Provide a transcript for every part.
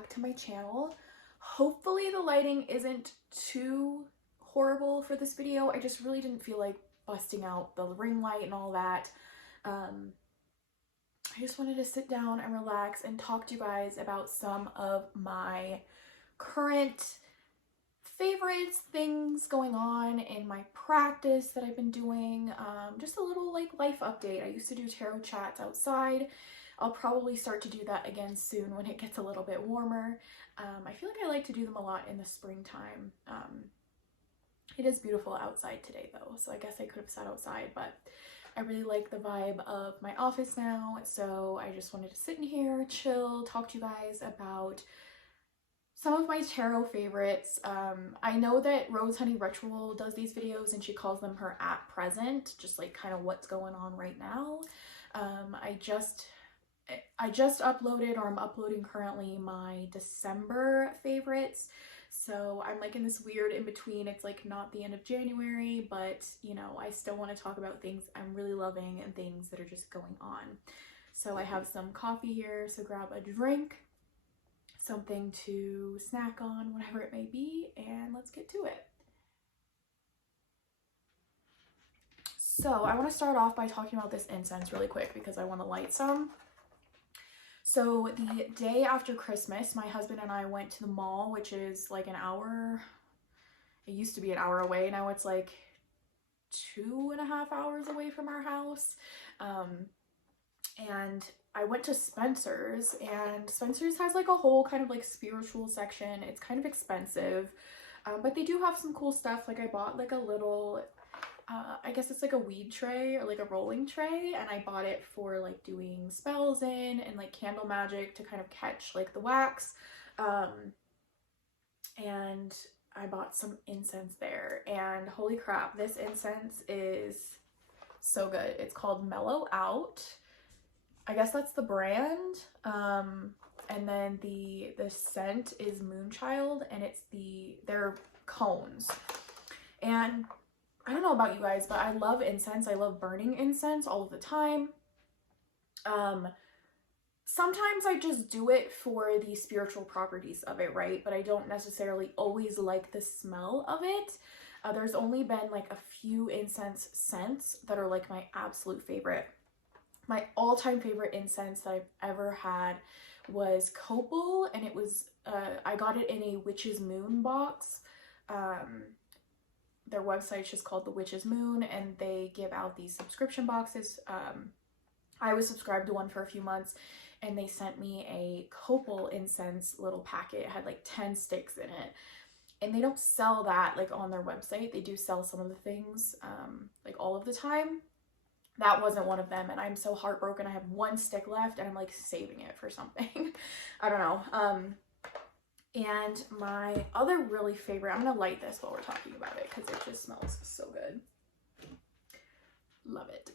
back to my channel. Hopefully the lighting isn't too horrible for this video. I just really didn't feel like busting out the ring light and all that. I just wanted to sit down and relax and talk to you guys about some of my current favorites, things going on in my practice that I've been doing. Just a little like life update. I used to do tarot chats outside. I'll probably start to do that again soon when it gets a little bit warmer. I feel like I like to do them a lot in the springtime. It is beautiful outside today though, so I guess I could have sat outside, but I really like the vibe of my office now, so I just wanted to sit in here, chill, talk to you guys about some of my tarot favorites. I know that Rose Honey Ritual does these videos and she calls them her at present, just like kind of what's going on right now. I just uploaded, or I'm uploading currently, my December favorites. So I'm like in this weird in between. It's like not the end of January, but you know, I still want to talk about things I'm really loving and things that are just going on. So I have some coffee here, so grab a drink, something to snack on, whatever it may be, and let's get to it. So I want to start off by talking about this incense really quick because I want to light some. So the day after Christmas, my husband and I went to the mall, which is like an hour. It used to be an hour away. Now it's like 2.5 hours away from our house. And I went to Spencer's, and Spencer's has like a whole kind of like spiritual section. It's kind of expensive, but they do have some cool stuff. Like I bought like a little, I guess it's like a weed tray or like a rolling tray, and I bought it for like doing spells in and like candle magic to kind of catch like the wax. And I bought some incense there, and holy crap, this incense is so good. It's called Mellow Out. I guess that's the brand. And then the scent is Moonchild, and it's they're cones. And I don't know about you guys, but I love incense. I love burning incense all of the time. Sometimes I just do it for the spiritual properties of it, right? But I don't necessarily always like the smell of it. There's only been like a few incense scents that are like my absolute favorite. My all-time favorite incense that I've ever had was Copal, and it was, I got it in a Witch's Moon box. Their website's just called The Witch's Moon, and they give out these subscription boxes. I was subscribed to one for a few months, and they sent me a Copal incense little packet. It had like 10 sticks in it, and they don't sell that like on their website. They do sell some of the things like all of the time. That wasn't one of them, and I'm so heartbroken. I have one stick left, and I'm like saving it for something. I don't know. And my other really favorite, I'm gonna light this while we're talking about it because it just smells so good. Love it.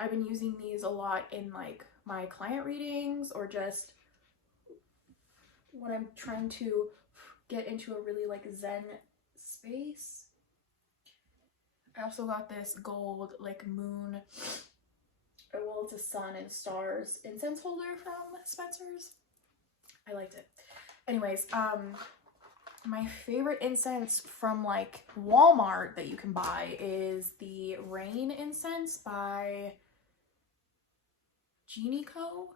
I've been using these a lot in like my client readings, or just when I'm trying to get into a really like Zen space. I also got this gold like moon, well, it's a sun and stars incense holder from Spencer's. I liked it. Anyways, my favorite incense from like Walmart that you can buy is the Rain incense by Genie Co.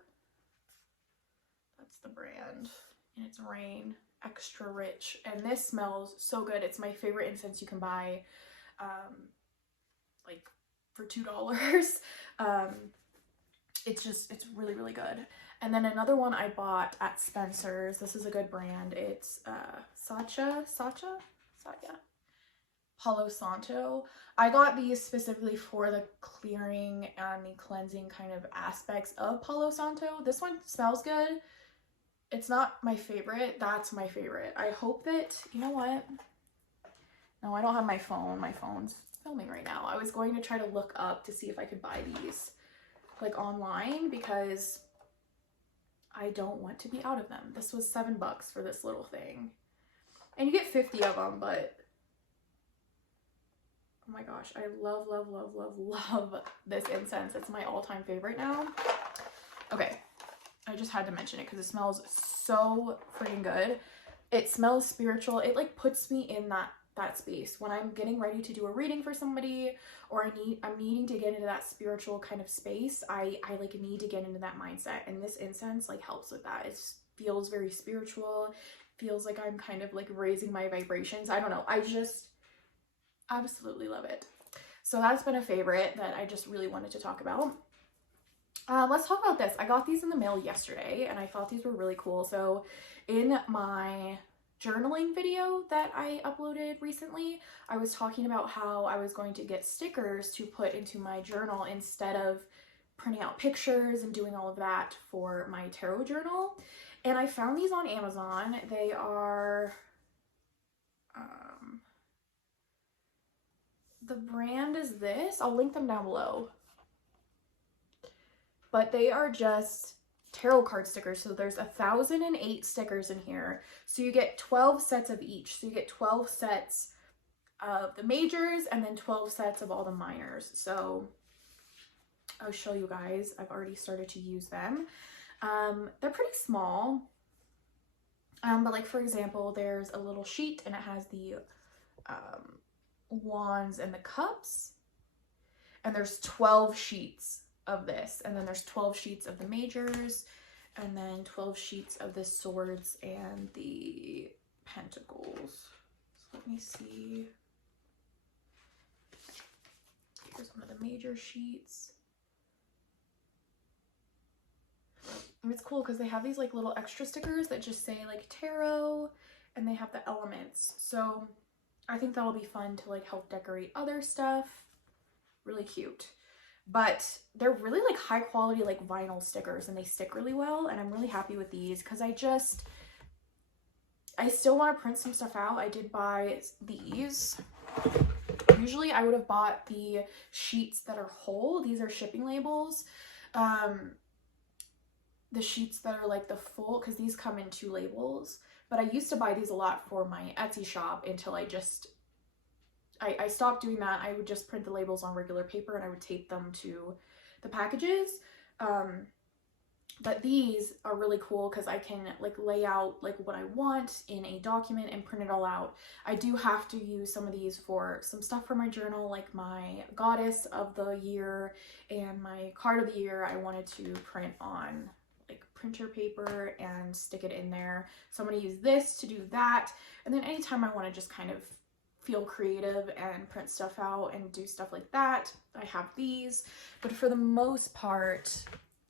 That's the brand, and it's Rain, extra rich, and this smells so good. It's my favorite incense you can buy, like for $2. It's really, really good. And then another one I bought at Spencer's, this is a good brand, it's Satya Palo Santo. I got these specifically for the clearing and the cleansing kind of aspects of Palo Santo. This one smells good. It's not my favorite. That's my favorite. I hope that, you know what? No, I don't have my phone. My phone's filming right now. I was going to try to look up to see if I could buy these like online because I don't want to be out of them. This was $7 for this little thing. And you get 50 of them, but oh my gosh, I love, love, love, love, love this incense. It's my all-time favorite now. Okay, I just had to mention it because it smells so freaking good. It smells spiritual. It like puts me in that space when I'm getting ready to do a reading for somebody, or I'm needing to get into that spiritual kind of space. I like need to get into that mindset, and this incense like helps with that. It feels very spiritual, feels like I'm kind of like raising my vibrations. I don't know, I just absolutely love it. So that's been a favorite that I just really wanted to talk about. Let's talk about this. I got these in the mail yesterday and I thought these were really cool. So in my journaling video that I uploaded recently, I was talking about how I was going to get stickers to put into my journal instead of printing out pictures and doing all of that for my tarot journal. And I found these on Amazon. They are, the brand is this. I'll link them down below. But they are just tarot card stickers. So there's 1,008 stickers in here. So you get 12 sets of each. So you get 12 sets of the majors and then 12 sets of all the minors. So I'll show you guys. I've already started to use them. They're pretty small. But like for example, there's a little sheet and it has the wands and the cups. And there's 12 sheets of this, and then there's 12 sheets of the majors, and then 12 sheets of the swords and the pentacles. So let me see. Here's one of the major sheets. And it's cool because they have these like little extra stickers that just say like tarot, and they have the elements. So I think that'll be fun to like help decorate other stuff. Really cute. But they're really like high quality like vinyl stickers, and they stick really well, and I'm really happy with these because I still want to print some stuff out. I did buy these. Usually I would have bought the sheets that are whole. These are shipping labels. The sheets that are like the full, because these come in 2 labels, but I used to buy these a lot for my Etsy shop until I stopped doing that. I would just print the labels on regular paper and I would tape them to the packages. But these are really cool because I can like lay out like what I want in a document and print it all out. I do have to use some of these for some stuff for my journal, like my goddess of the year and my card of the year. I wanted to print on like printer paper and stick it in there. So I'm going to use this to do that. And then anytime I want to just kind of feel creative and print stuff out and do stuff like that, I have these. But for the most part,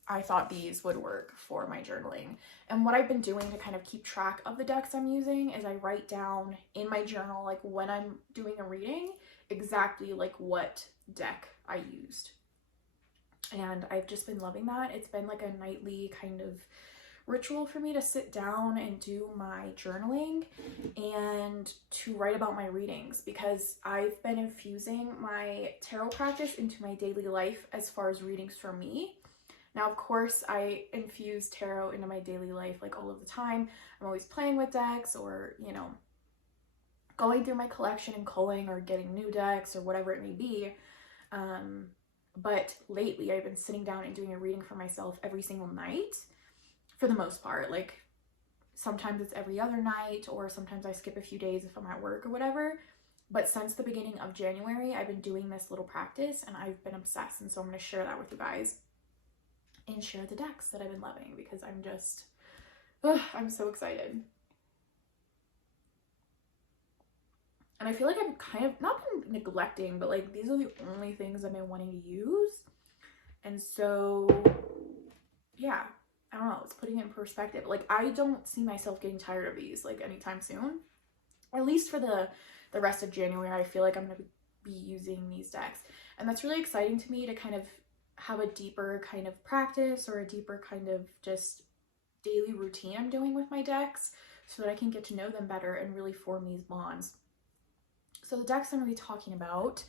I thought these would work for my journaling. And what I've been doing to kind of keep track of the decks I'm using is I write down in my journal, like when I'm doing a reading, exactly like what deck I used. And I've just been loving that. It's been like a nightly kind of ritual for me to sit down and do my journaling and to write about my readings, because I've been infusing my tarot practice into my daily life as far as readings for me. Now, of course, I infuse tarot into my daily life like all of the time. I'm always playing with decks, or, you know, going through my collection and culling or getting new decks or whatever it may be. But lately I've been sitting down and doing a reading for myself every single night. For the most part, like sometimes it's every other night, or sometimes I skip a few days if I'm at work or whatever. But since the beginning of January, I've been doing this little practice and I've been obsessed. And so I'm going to share that with you guys and share the decks that I've been loving, because I'm just, I'm so excited. And I feel like I'm kind of, not been neglecting, but like these are the only things I've been wanting to use. And so, yeah. I don't know, it's putting it in perspective. Like, I don't see myself getting tired of these, like, anytime soon. At least for the rest of January, I feel like I'm going to be using these decks. And that's really exciting to me, to kind of have a deeper kind of practice, or a deeper kind of just daily routine I'm doing with my decks, so that I can get to know them better and really form these bonds. So the decks I'm going to be talking about,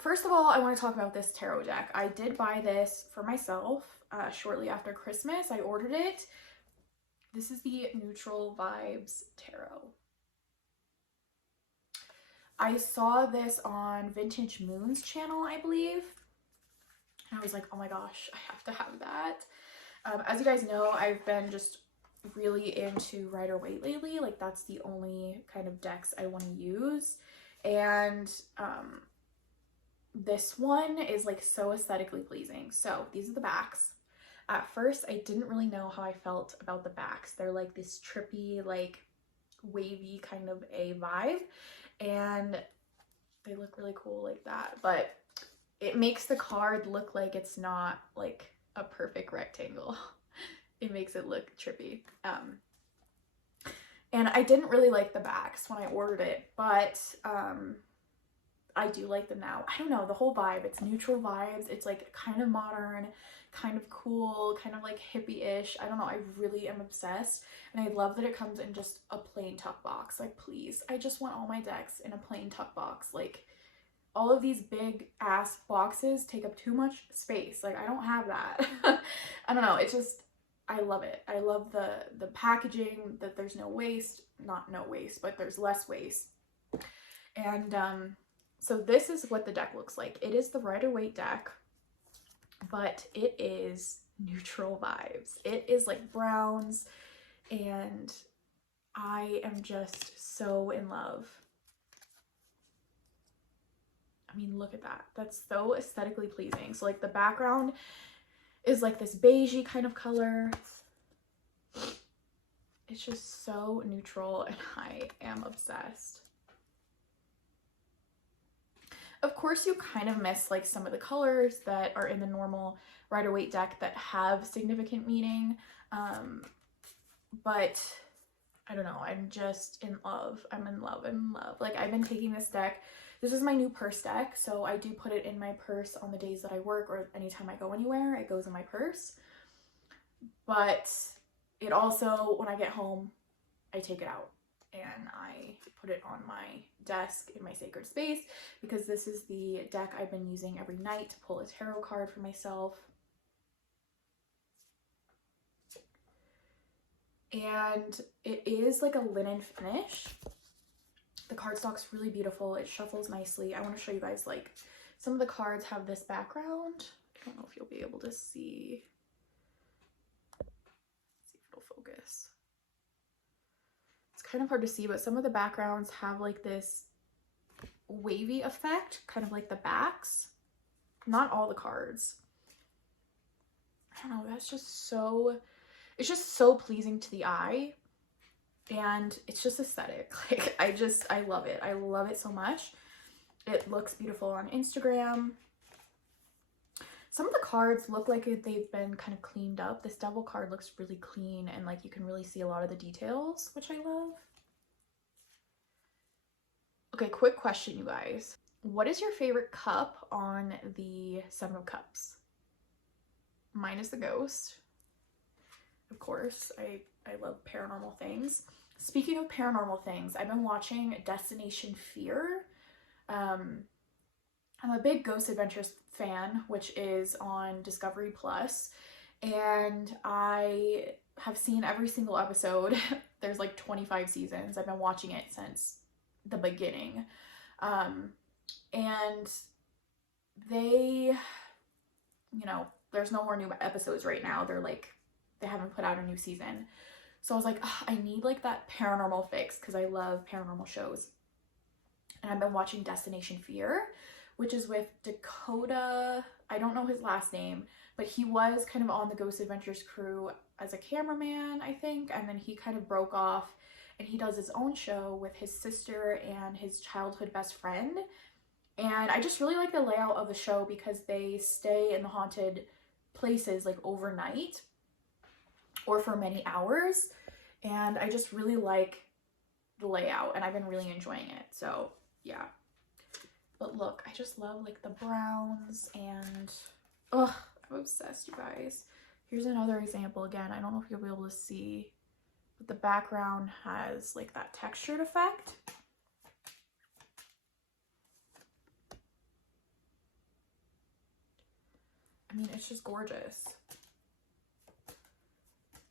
first of all, I want to talk about this tarot deck. I did buy this for myself. Shortly after Christmas, I ordered it. This is the Neutral Vibes Tarot. I saw this on Vintage Moon's channel, I believe. And I was like, oh my gosh, I have to have that. As you guys know, I've been just really into Rider-Waite lately. Like, that's the only kind of decks I want to use. And this one is like so aesthetically pleasing. So these are the backs. At first, I didn't really know how I felt about the backs. They're like this trippy, like wavy kind of a vibe. And they look really cool like that. But it makes the card look like it's not like a perfect rectangle. It makes it look trippy. And I didn't really like the backs when I ordered it, but I do like them now. I don't know, the whole vibe, it's neutral vibes. It's like kind of modern, kind of cool, kind of like hippie-ish. I don't know, I really am obsessed. And I love that it comes in just a plain tuck box. Like, please, I just want all my decks in a plain tuck box. Like, all of these big ass boxes take up too much space. Like, I don't have that. I don't know, it's just, I love it. I love the packaging, that there's no waste, not no waste, but there's less waste. And so this is what the deck looks like. It is the Rider-Waite deck, but it is neutral vibes. It is like browns, and I am just so in love. I mean, look at that. That's so aesthetically pleasing. So like the background is like this beigey kind of color. It's just so neutral, and I am obsessed. Of course, you kind of miss like some of the colors that are in the normal Rider-Waite deck that have significant meaning. But I don't know, I'm just in love. I'm in love. Like, I've been taking this deck. This is my new purse deck, so I do put it in my purse on the days that I work, or anytime I go anywhere, it goes in my purse. But it also, when I get home, I take it out and I put it on my desk in my sacred space, because this is the deck I've been using every night to pull a tarot card for myself. And it is like a linen finish. The cardstock's really beautiful. It shuffles nicely. I want to show you guys, like, some of the cards have this background. I don't know if you'll be able to see. Let's see if it'll focus. It's kind of hard to see, but some of the backgrounds have like this wavy effect, kind of like the backs. Not all the cards. I don't know, that's just so, it's just so pleasing to the eye. And it's just aesthetic. Like, I love it. I love it so much. It looks beautiful on Instagram. Some of the cards look like they've been kind of cleaned up. This Devil card looks really clean, and like you can really see a lot of the details, which I love. Okay, quick question, you guys. What is your favorite cup on the Seven of Cups? Mine is the Ghost. Of course, I love paranormal things. Speaking of paranormal things, I've been watching Destination Fear. I'm a big Ghost Adventures fan, which is on Discovery Plus, and I have seen every single episode. There's like 25 seasons. I've been watching it since the beginning. And they, you know, there's no more new episodes right now. They haven't put out a new season. So I was like, I need like that paranormal fix, because I love paranormal shows. And I've been watching Destination Fear, which is with Dakota. I don't know his last name, but he was kind of on the Ghost Adventures crew as a cameraman, I think. And then he kind of broke off, and he does his own show with his sister and his childhood best friend. And I just really like the layout of the show, because they stay in the haunted places like overnight or for many hours. And I just really like the layout, and I've been really enjoying it. So yeah. But look, I just love like the browns, and I'm obsessed, you guys. Here's another example. Again, I don't know if you'll be able to see, but the background has like that textured effect. I mean, it's just gorgeous.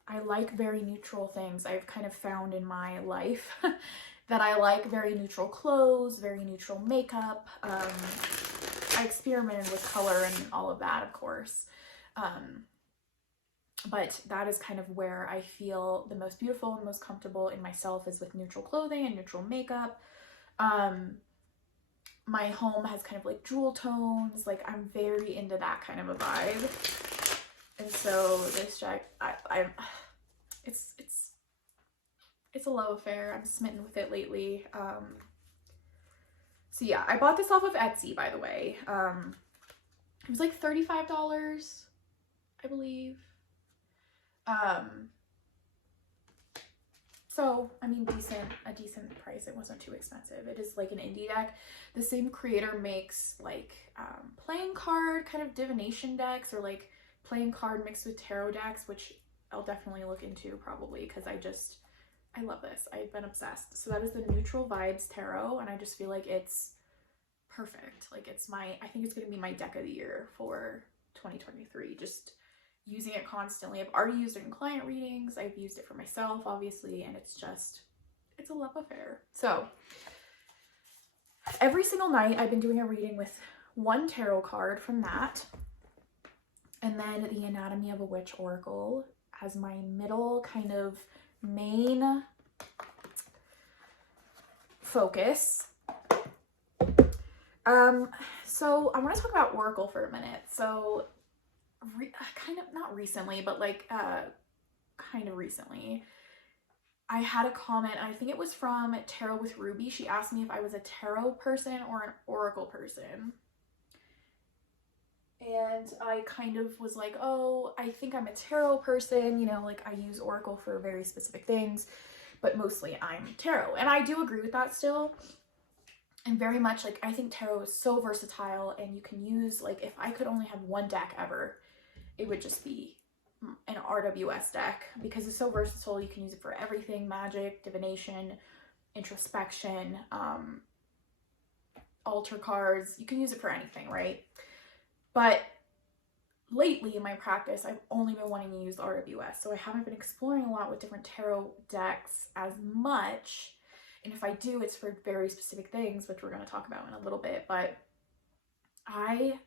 I like very neutral things. I've kind of found in my life that I like very neutral clothes, very neutral makeup. I experimented with color and all of that, of course. but that is kind of where I feel the most beautiful and most comfortable in myself, is with neutral clothing and neutral makeup. My home has kind of like jewel tones, like I'm very into that kind of a vibe. And so this jacket, it's a love affair. I'm smitten with it lately. So yeah, I bought this off of Etsy, by the way. It was like $35, I believe. So, I mean, a decent price. It wasn't too expensive. It is like an indie deck. The same creator makes like playing card kind of divination decks, or like playing card mixed with tarot decks, which I'll definitely look into probably, because I love this. I've been obsessed. So that is the Neutral Vibes Tarot, and I just feel like it's perfect. Like I think it's going to be my deck of the year for 2023. Just using it constantly. I've already used it in client readings. I've used it for myself, obviously, and it's a love affair. So every single night I've been doing a reading with one tarot card from that, and then the Anatomy of a Witch Oracle as my middle kind of main focus. So I want to talk about Oracle for a minute. So kind of not recently, but like kind of recently, I had a comment, and I think it was from Tarot with Ruby. She asked me if I was a tarot person or an oracle person. And I kind of was like, oh, I think I'm a tarot person, you know, like I use oracle for very specific things, but mostly I'm tarot. And I do agree with that still. And very much like, I think tarot is so versatile, and you can use, like, if I could only have one deck ever, it would just be an RWS deck, because it's so versatile. You can use it for everything: magic, divination, introspection, altar cards. You can use it for anything, right? But lately in my practice, I've only been wanting to use RWS, so I haven't been exploring a lot with different tarot decks as much. And if I do, it's for very specific things, which we're going to talk about in a little bit. But I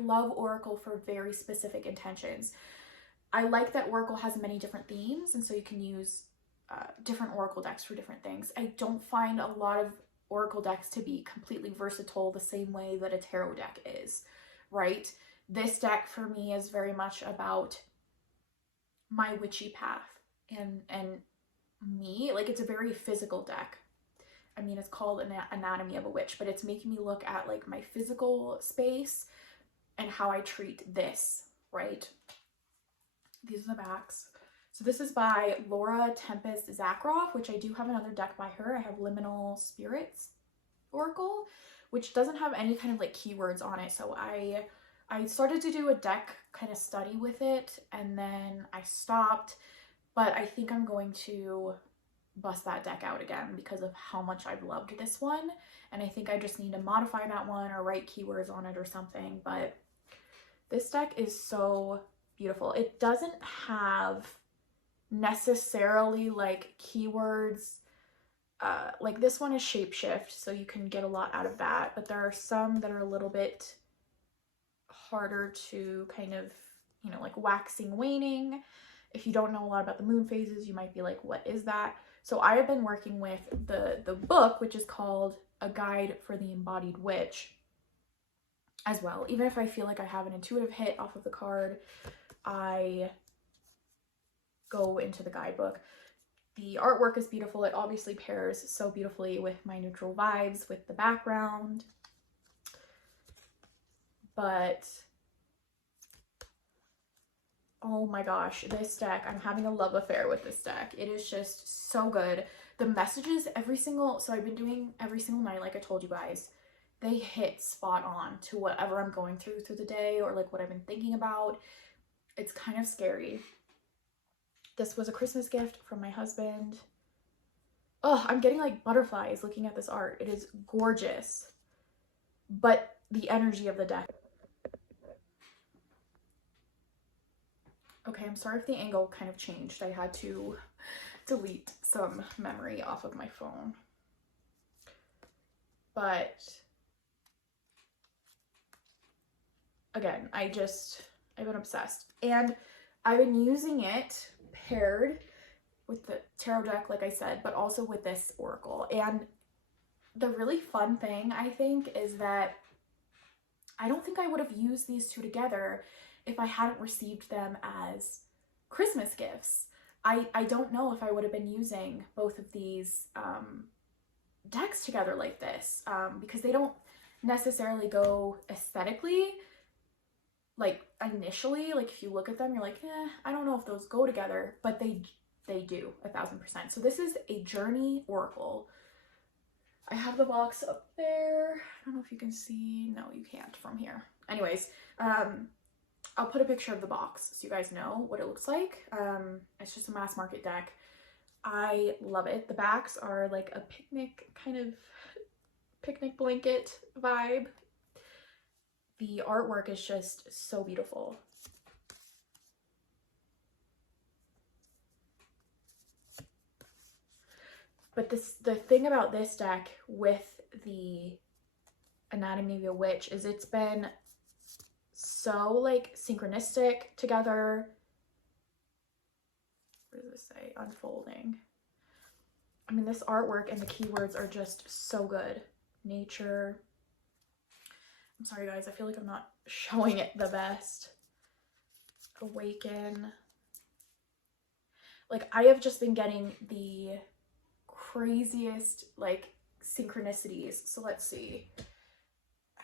love Oracle for very specific intentions. I like that Oracle has many different themes, and so you can use different Oracle decks for different things. I don't find a lot of Oracle decks to be completely versatile the same way that a tarot deck is, right? This deck for me is very much about my witchy path and me. Like, it's a very physical deck. I mean, it's called an Anatomy of a Witch, but it's making me look at like my physical space and how I treat this, right? These are the backs. So this is by Laura Tempest Zakroff, which I do have another deck by her. I have Liminal Spirits Oracle, which doesn't have any kind of like keywords on it. So I started to do a deck kind of study with it, and then I stopped, but I think I'm going to bust that deck out again because of how much I've loved this one. And I think I just need to modify that one or write keywords on it or something. But this deck is so beautiful. It doesn't have necessarily like keywords. Like this one is shapeshift, so you can get a lot out of that, but there are some that are a little bit harder to kind of, you know, like waxing, waning. If you don't know a lot about the moon phases, you might be like, what is that? So I have been working with the book, which is called A Guide for the Embodied Witch, as well. Even if I feel like I have an intuitive hit off of the card, I go into the guidebook. The artwork is beautiful. It obviously pairs so beautifully with my neutral vibes, with the background. But oh my gosh, this deck, I'm having a love affair with this deck. It is just so good. The messages so I've been doing every single night, like I told you guys, they hit spot on to whatever I'm going through the day, or like what I've been thinking about. It's kind of scary. This was a Christmas gift from my husband. Oh, I'm getting like butterflies looking at this art. It is gorgeous. But the energy of the deck. Okay, I'm sorry if the angle kind of changed. I had to delete some memory off of my phone. But again, I've been obsessed. And I've been using it paired with the tarot deck, like I said, but also with this oracle. And the really fun thing, I think, is that I don't think I would have used these two together if I hadn't received them as Christmas gifts. I don't know if I would have been using both of these decks together like this, because they don't necessarily go aesthetically, like initially, like if you look at them, you're like, I don't know if those go together, but they do 1000%. So this is a Journey Oracle. I have the box up there. I don't know if you can see. No, you can't from here. Anyways, I'll put a picture of the box so you guys know what it looks like. It's just a mass market deck. I love it. The backs are like a picnic, kind of picnic blanket vibe. The artwork is just so beautiful. But the thing about this deck with the Anatomy of a Witch is it's been so like synchronistic together. What does this say? Unfolding. I mean, this artwork and the keywords are just so good. Nature. I'm sorry guys, I feel like I'm not showing it the best. Awaken. Like, I have just been getting the craziest like synchronicities. So let's see.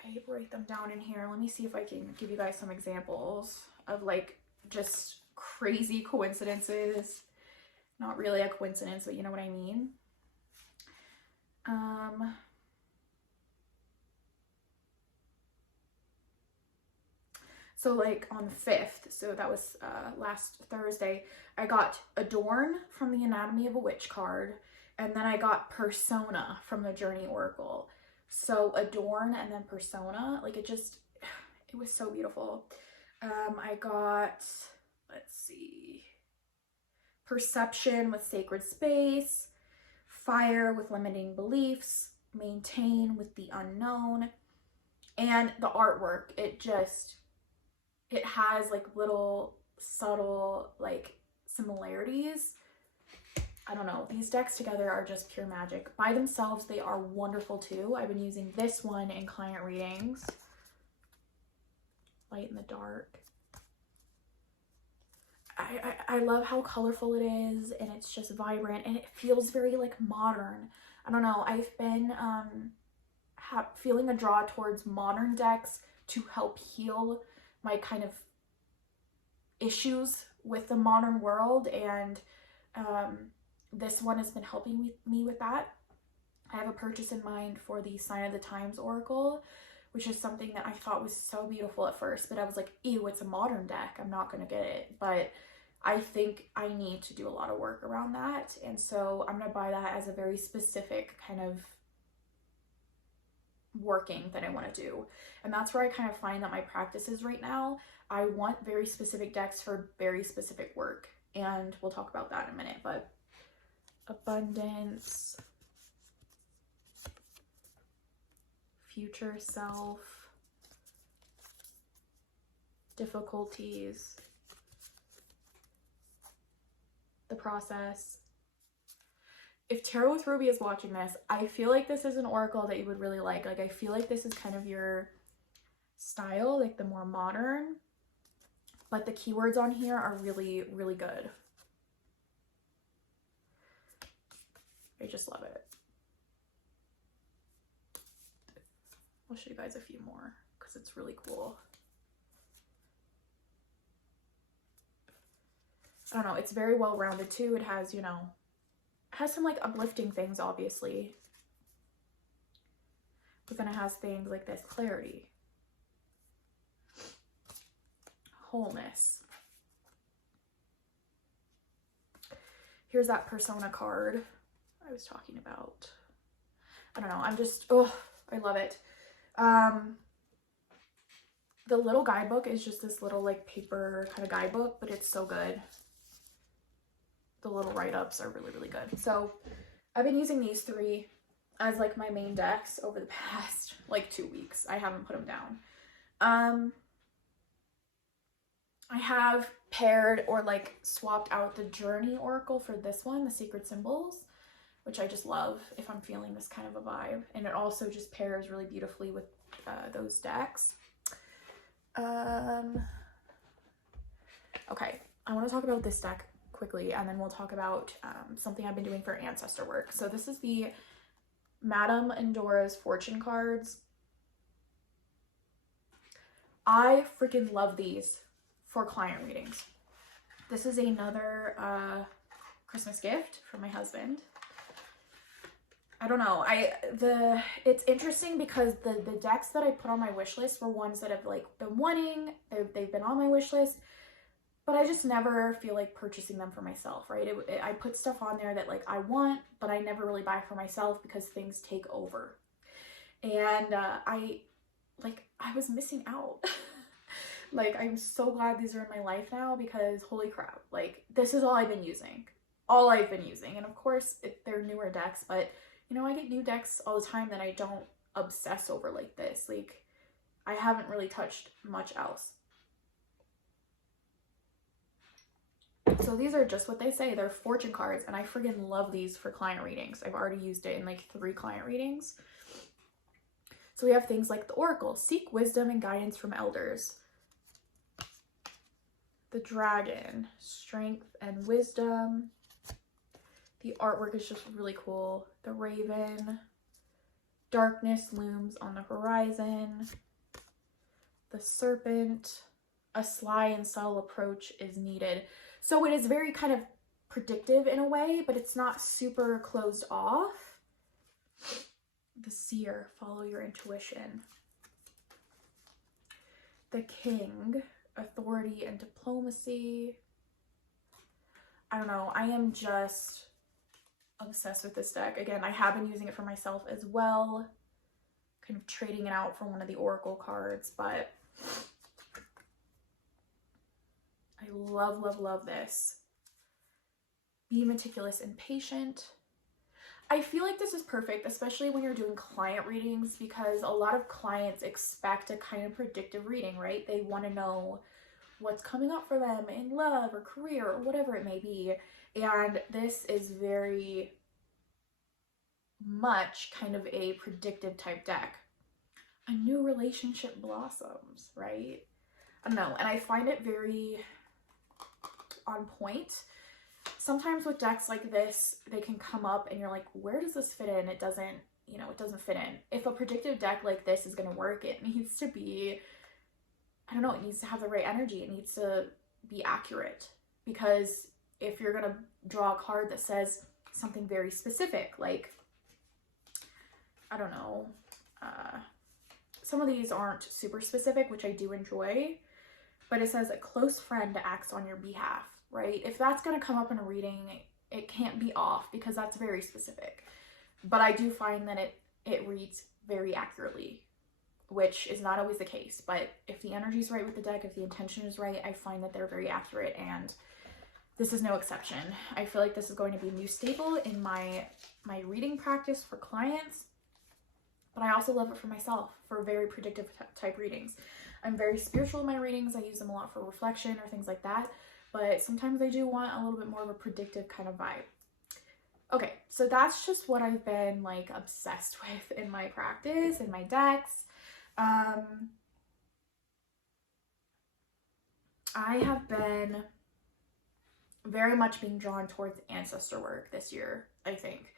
I write them down in here. Let me see if I can give you guys some examples of like just crazy coincidences. Not really a coincidence, but you know what I mean. So like on the 5th, so that was last Thursday, I got Adorn from the Anatomy of a Witch card, and then I got Persona from the Journey Oracle. So Adorn and then Persona, like it was so beautiful. I got, let's see, Perception with Sacred Space, Fire with Limiting Beliefs, Maintain with the Unknown, and the artwork, it has like little subtle like similarities. I don't know, these decks together are just pure magic. By themselves, they are wonderful too. I've been using this one in client readings. Light in the Dark. I love how colorful it is, and it's just vibrant, and it feels very like modern. I don't know, I've been feeling a draw towards modern decks to help heal my kind of issues with the modern world, and this one has been helping me with that. I have a purchase in mind for the Sign of the Times Oracle, which is something that I thought was so beautiful at first, but I was like, ew, it's a modern deck, I'm not gonna get it. But I think I need to do a lot of work around that, and so I'm gonna buy that as a very specific kind of working that I want to do. And that's where I kind of find that my practice is right now. I want very specific decks for very specific work, and we'll talk about that in a minute. But Abundance, Future Self, Difficulties, The Process. If Tarot with Ruby is watching this, I feel like this is an oracle that you would really like. Like, I feel like this is kind of your style, like the more modern, but the keywords on here are really, really good. I just love it. I'll show you guys a few more because it's really cool. I don't know, it's very well rounded too. It has, you know, has some like uplifting things obviously, but then it has things like this: clarity, wholeness. Here's that Persona card I was talking about. I don't know, I'm just, oh, I love it. The little guidebook is just this little like paper kind of guidebook, but it's so good. The little write-ups are really, really good. So I've been using these three as like my main decks over the past like 2 weeks. I haven't put them down. I I have paired or like swapped out the Journey Oracle for this one, the Sacred Symbols, which I just love if I'm feeling this kind of a vibe. And it also just pairs really beautifully with those decks. Okay, I want to talk about this deck quickly, and then we'll talk about something I've been doing for ancestor work. So this is the Madame Endora's Fortune cards. I freaking love these for client readings. This is another Christmas gift from my husband. I don't know. It's interesting because the decks that I put on my wish list were ones that I've like been wanting. They've been on my wish list, but I just never feel like purchasing them for myself, right? I put stuff on there that like I want, but I never really buy for myself because things take over. And I was missing out. Like, I'm so glad these are in my life now because holy crap, like this is all I've been using. And of course they're newer decks, but you know, I get new decks all the time that I don't obsess over like this. Like, I haven't really touched much else. So these are just what they say. They're fortune cards, and I friggin' love these for client readings. I've already used it in like 3 client readings. So we have things like the Oracle, seek wisdom and guidance from elders. The Dragon, strength and wisdom. The artwork is just really cool. The Raven, darkness looms on the horizon. The Serpent, a sly and subtle approach is needed. So it is very kind of predictive in a way, but it's not super closed off. The Seer, follow your intuition. The King, authority and diplomacy. I don't know, I am just obsessed with this deck. Again, I have been using it for myself as well, kind of trading it out for one of the Oracle cards, but I love, love, love this. Be meticulous and patient. I feel like this is perfect, especially when you're doing client readings, because a lot of clients expect a kind of predictive reading, right? They want to know what's coming up for them in love or career or whatever it may be. And this is very much kind of a predictive type deck. A new relationship blossoms, right? I don't know. And I find it very on point. Sometimes with decks like this, they can come up and you're like, where does this fit in? It doesn't, you know, it doesn't fit in. If a predictive deck like this is going to work, it needs to be, I don't know, it needs to have the right energy. It needs to be accurate, because if you're going to draw a card that says something very specific, like, I don't know, some of these aren't super specific, which I do enjoy, but it says a close friend acts on your behalf, right? If that's going to come up in a reading, it can't be off because that's very specific. But I do find that it reads very accurately, which is not always the case. But if the energy is right with the deck, if the intention is right, I find that they're very accurate, and this is no exception. I feel like this is going to be a new staple in my reading practice for clients, but I also love it for myself for very predictive type readings. I'm very spiritual in my readings. I use them a lot for reflection or things like that, but sometimes I do want a little bit more of a predictive kind of vibe. Okay, so that's just what I've been like obsessed with in my practice, in my decks. I have been very much being drawn towards ancestor work this year, I think.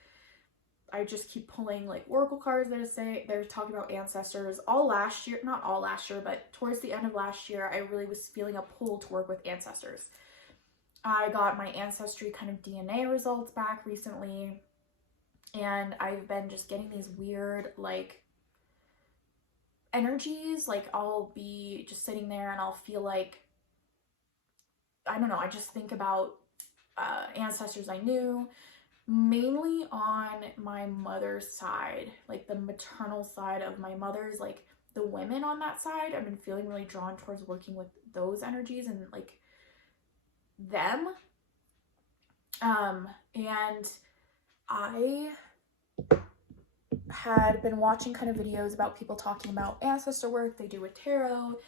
I just keep pulling like oracle cards that say they're talking about ancestors. All last year, not all last year, but towards the end of last year, I really was feeling a pull to work with ancestors. I got my ancestry kind of DNA results back recently, and I've been just getting these weird like energies. Like, I'll be just sitting there and I'll feel like, I don't know, I just think about ancestors I knew, mainly on my mother's side, like the maternal side of my mother's, like the women on that side. I've been feeling really drawn towards working with those energies and like them. And I had been watching kind of videos about people talking about ancestor work they do with tarot,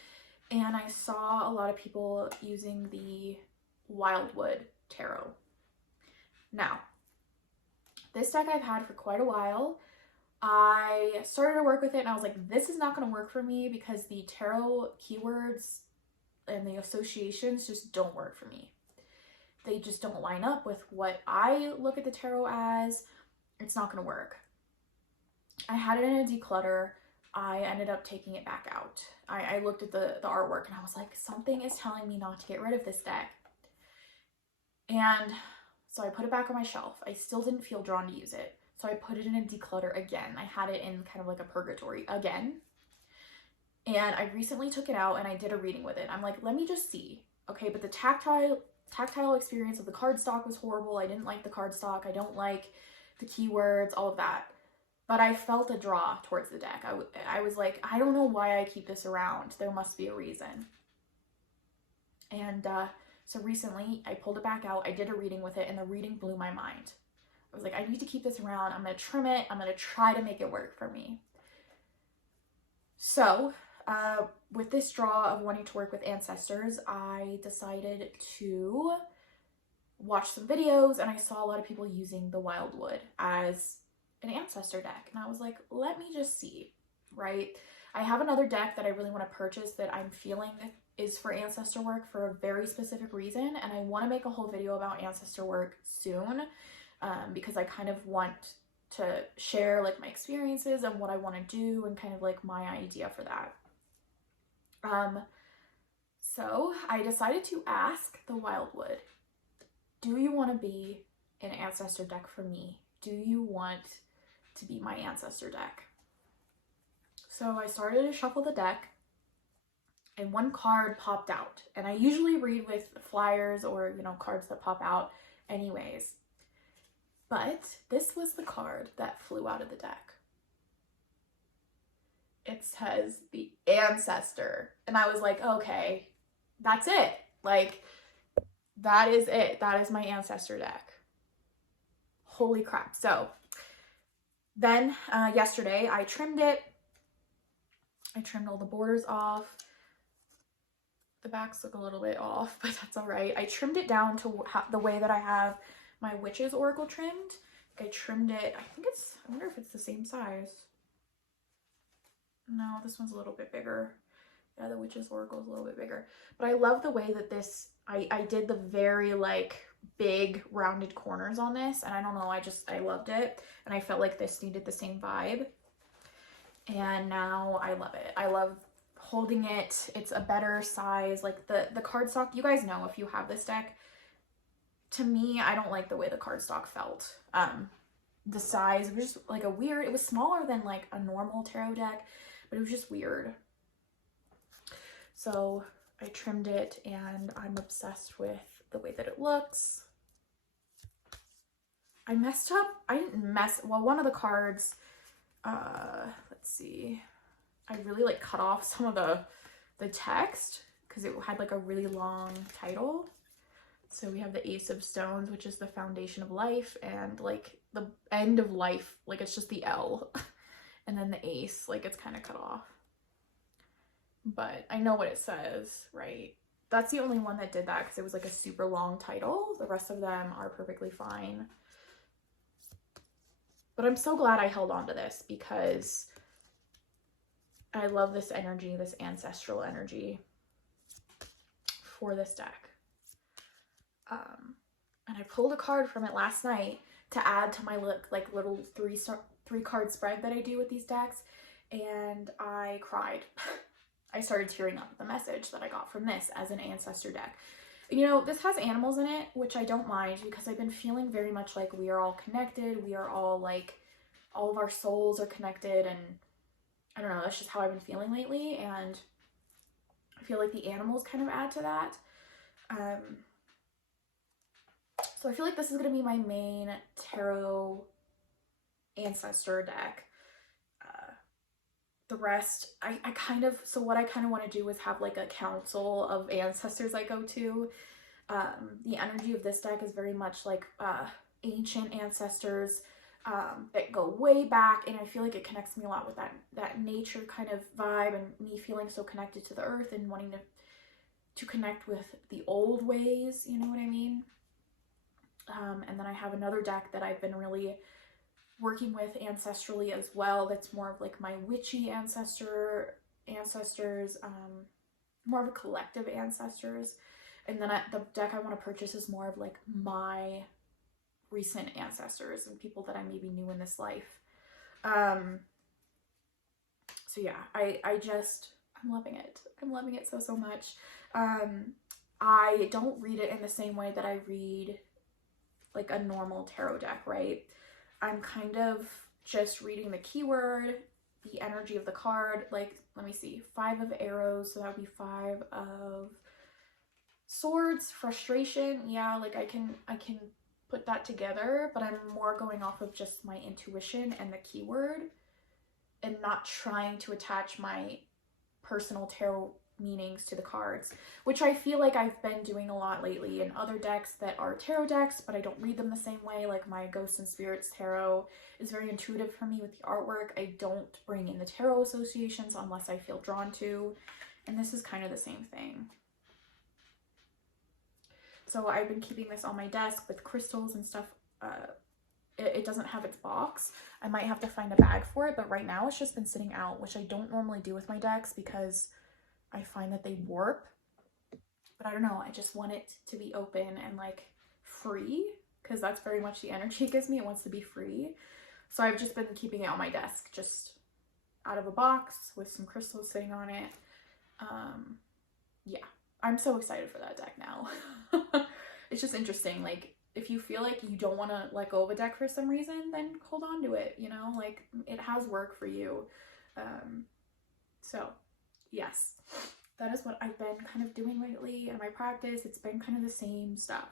and I saw a lot of people using the Wildwood Tarot. Now, this deck I've had for quite a while. I started to work with it and I was like, this is not going to work for me because the tarot keywords and the associations just don't work for me. They just don't line up with what I look at the tarot as. It's not going to work. I had it in a declutter. I ended up taking it back out. I looked at the artwork and I was like, something is telling me not to get rid of this deck. And so I put it back on my shelf. I still didn't feel drawn to use it. So I put it in a declutter again. I had it in kind of like a purgatory again. And I recently took it out and I did a reading with it. I'm like, let me just see. Okay, but the tactile experience of the cardstock was horrible. I didn't like the cardstock. I don't like the keywords, all of that. But I felt a draw towards the deck. I was like, I don't know why I keep this around. There must be a reason. And so recently I pulled it back out. I did a reading with it and the reading blew my mind. I was like, I need to keep this around. I'm going to trim it. I'm going to try to make it work for me. So with this draw of wanting to work with ancestors, I decided to watch some videos and I saw a lot of people using the Wildwood as an ancestor deck. And I was like, let me just see, right? I have another deck that I really want to purchase that I'm feeling is for ancestor work for a very specific reason. And I want to make a whole video about ancestor work soon because I kind of want to share like my experiences and what I want to do and kind of like my idea for that. So I decided to ask the Wildwood, do you want to be an ancestor deck for me? Do you want to be my ancestor deck? So I started to shuffle the deck and one card popped out. And I usually read with flyers or, you know, cards that pop out anyways. But this was the card that flew out of the deck. It says the Ancestor. And I was like, okay, that's it. Like, that is it. That is my ancestor deck. Holy crap. So then yesterday I trimmed it. I trimmed all the borders off. The backs look a little bit off, but that's all right. I trimmed it down to the way that I have my Witch's Oracle trimmed. I trimmed it, I wonder if it's the same size. No, this one's a little bit bigger. Yeah, the Witch's Oracle is a little bit bigger. But I love the way that this, I did the very like big rounded corners on this. And I don't know, I loved it. And I felt like this needed the same vibe. And now I love it. I love holding it. It's a better size. Like the cardstock, you guys know if you have this deck, to me, I don't like the way the cardstock felt. The size was just like it was smaller than like a normal tarot deck, but it was just weird. So I trimmed it and I'm obsessed with the way that it looks. I messed up. Well, one of the cards, let's see. I really like cut off some of the text because it had like a really long title. So we have the Ace of Stones, which is the foundation of life, and like the end of life, like it's just the L. And then the ace, like it's kind of cut off. But I know what it says, right? That's the only one that did that because it was like a super long title. The rest of them are perfectly fine. But I'm so glad I held on to this because I love this energy, this ancestral energy for this deck. And I pulled a card from it last night to add to my like little three card spread that I do with these decks, and I cried. I started tearing up at the message that I got from this as an ancestor deck. You know, this has animals in it, which I don't mind because I've been feeling very much like we are all connected. We are all like, all of our souls are connected, and I don't know, that's just how I've been feeling lately, and I feel like the animals kind of add to that. So I feel like this is going to be my main tarot ancestor deck. The rest, so what I kind of want to do is have like a council of ancestors I go to. The energy of this deck is very much like ancient ancestors, that go way back, and I feel like it connects me a lot with that nature kind of vibe, and me feeling so connected to the earth and wanting to connect with the old ways, you know what I mean? And then I have another deck that I've been really working with ancestrally as well, that's more of like my witchy ancestors, more of a collective ancestors. And then the deck I want to purchase is more of like my recent ancestors and people that I maybe knew in this life. So yeah, I'm loving it. I'm loving it so much. I don't read it in the same way that I read like a normal tarot deck, right? I'm kind of just reading the keyword, the energy of the card. Like, let me see, 5 of arrows, so that would be 5 of swords, frustration. Yeah, like I can put that together, but I'm more going off of just my intuition and the keyword, and not trying to attach my personal tarot meanings to the cards, which I feel like I've been doing a lot lately in other decks that are tarot decks, but I don't read them the same way. Like my Ghosts and Spirits tarot is very intuitive for me with the artwork. I don't bring in the tarot associations unless I feel drawn to, and this is kind of the same thing. So I've been keeping this on my desk with crystals and stuff. It doesn't have its box. I might have to find a bag for it, but right now it's just been sitting out, which I don't normally do with my decks because I find that they warp. But I don't know, I just want it to be open and like free, because that's very much the energy it gives me. It wants to be free. So I've just been keeping it on my desk, just out of a box with some crystals sitting on it. Yeah, I'm so excited for that deck now. It's just interesting, like if you feel like you don't want to let go of a deck for some reason, then hold on to it, you know, like it has work for you. So yes, that is what I've been kind of doing lately in my practice. It's been kind of the same stuff.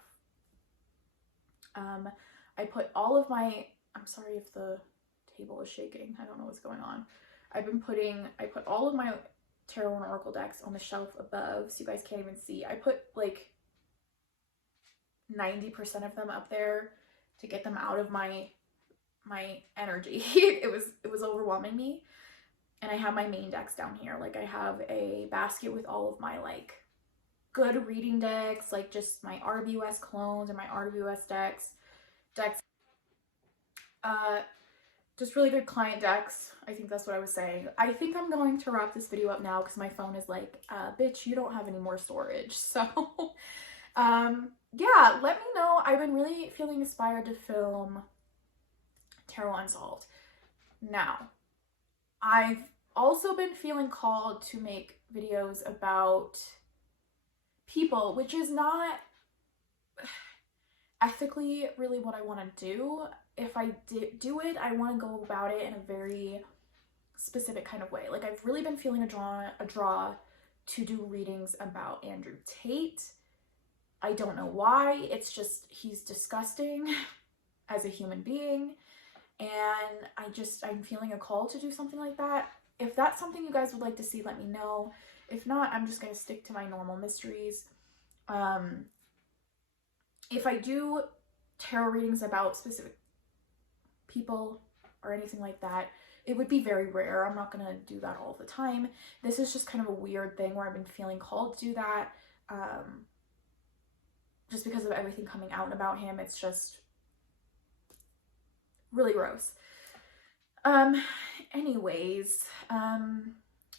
I put all of my, I'm sorry if the table is shaking, I don't know what's going on. I put all of my tarot and oracle decks on the shelf above, so you guys can't even see. I put like 90% of them up there to get them out of my energy. It was overwhelming me. And I have my main decks down here. Like I have a basket with all of my like good reading decks, like just my RWS clones and my RWS decks. Just really good client decks. I think that's what I was saying. I think I'm going to wrap this video up now because my phone is like, bitch, you don't have any more storage. So, yeah, let me know. I've been really feeling inspired to film Tarot Unsolved. Now, I've also been feeling called to make videos about people, which is not ethically really what I want to do. If I do it, I want to go about it in a very specific kind of way. Like I've really been feeling a draw to do readings about Andrew Tate. I don't know why. It's just, he's disgusting as a human being. And I'm feeling a call to do something like that. If that's something you guys would like to see, let me know. If not, I'm just going to stick to my normal mysteries. If I do tarot readings about specific people or anything like that, it would be very rare. I'm not going to do that all the time. This is just kind of a weird thing where I've been feeling called to do that. Just because of everything coming out about him. It's just really gross. Anyways,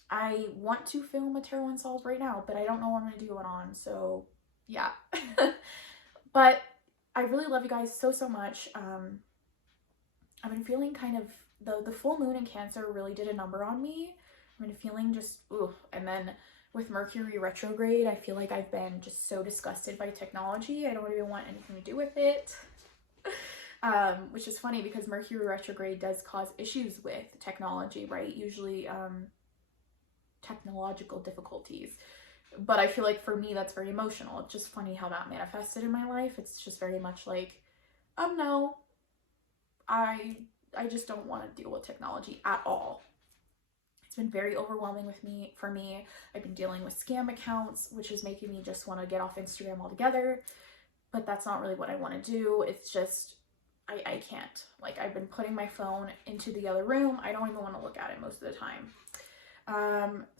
I want to film a Tarot Unsolved right now, but I don't know what I'm going to do it on, so yeah. But I really love you guys so much. I've been feeling kind of, the full moon in Cancer really did a number on me. I've been feeling just, ooh, and then with Mercury retrograde, I feel like I've been just so disgusted by technology. I don't even want anything to do with it. Which is funny because Mercury retrograde does cause issues with technology, right? Usually technological difficulties. But I feel like for me, that's very emotional. It's just funny how that manifested in my life. It's just very much like, no, I just don't want to deal with technology at all. It's been very overwhelming for me. I've been dealing with scam accounts, which is making me just want to get off Instagram altogether. But that's not really what I want to do. It's just, I can't. Like, I've been putting my phone into the other room. I don't even want to look at it most of the time.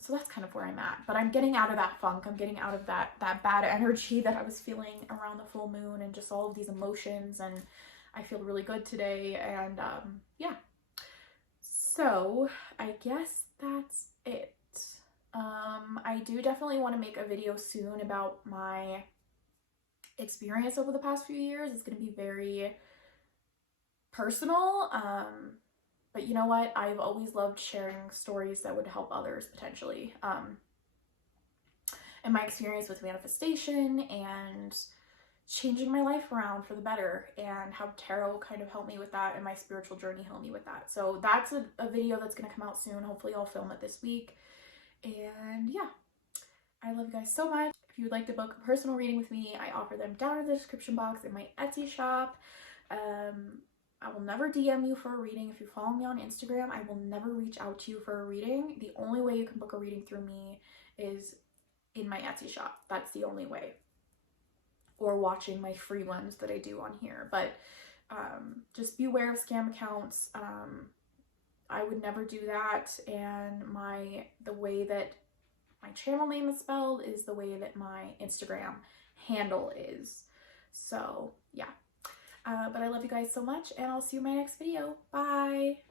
So that's kind of where I'm at, but I'm getting out of that funk. I'm getting out of that bad energy that I was feeling around the full moon and just all of these emotions, and I feel really good today. And yeah, so I guess that's it. I do definitely want to make a video soon about my experience over the past few years. It's going to be very personal. But you know what? I've always loved sharing stories that would help others potentially. And my experience with manifestation and changing my life around for the better, and how tarot kind of helped me with that, and my spiritual journey helped me with that. So that's a video that's going to come out soon. Hopefully I'll film it this week. And yeah, I love you guys so much. If you would like to book a personal reading with me, I offer them down in the description box in my Etsy shop. I will never DM you for a reading. If you follow me on Instagram, I will never reach out to you for a reading. The only way you can book a reading through me is in my Etsy shop. That's the only way. Or watching my free ones that I do on here. But just be aware of scam accounts. I would never do that. And the way that my channel name is spelled is the way that my Instagram handle is. So yeah. But I love you guys so much, and I'll see you in my next video. Bye!